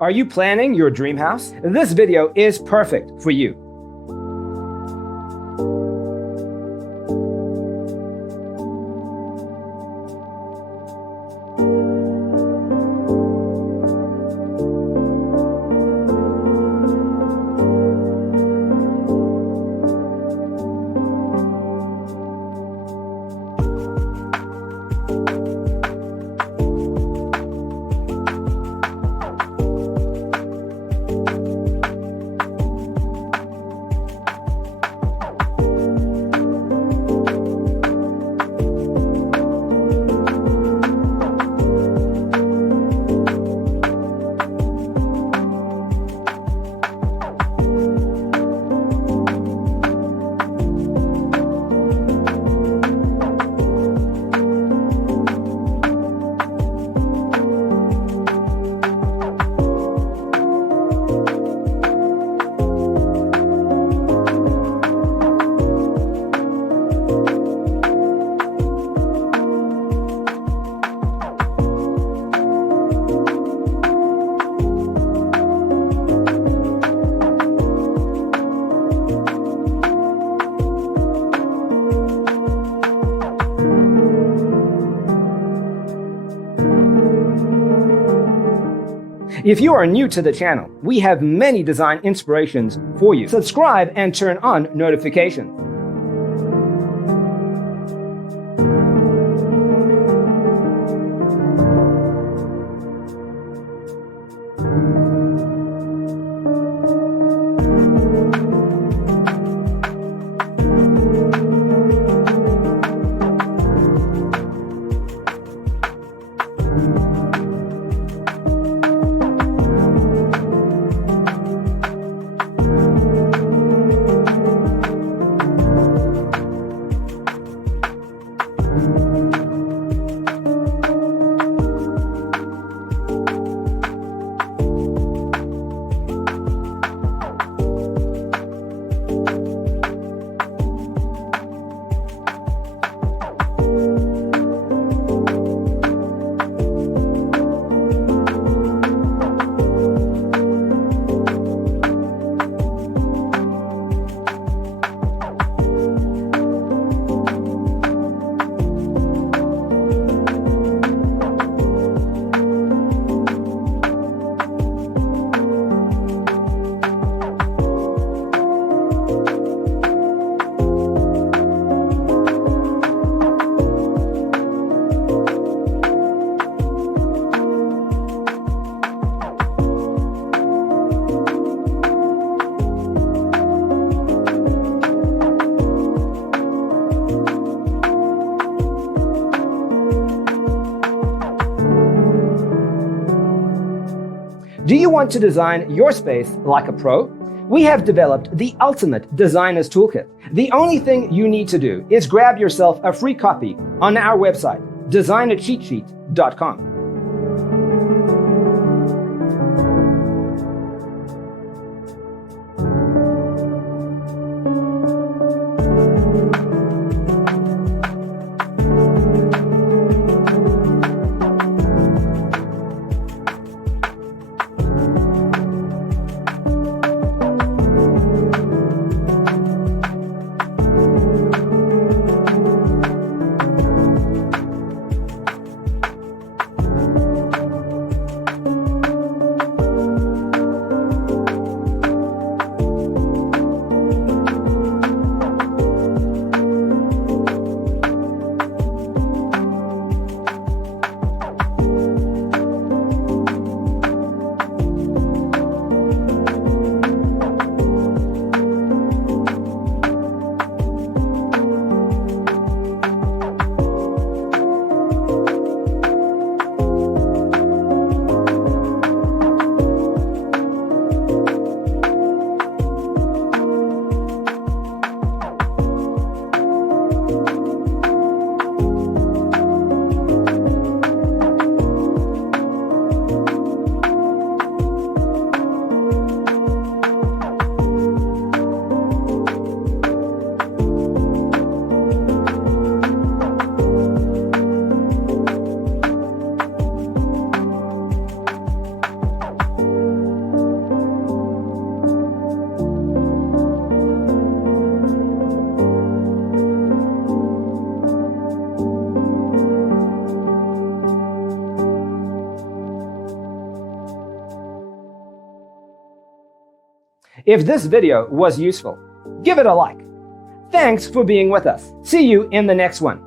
Are you planning your dream house? This video is perfect for you. If you are new to the channel, we have many design inspirations for you. Subscribe and turn on notifications. Do you want to design your space like a pro? We have developed the ultimate designer's toolkit. The only thing you need to do is grab yourself a free copy on our website, designercheatsheet.com. If this video was useful, give it a like. Thanks for being with us. See you in the next one.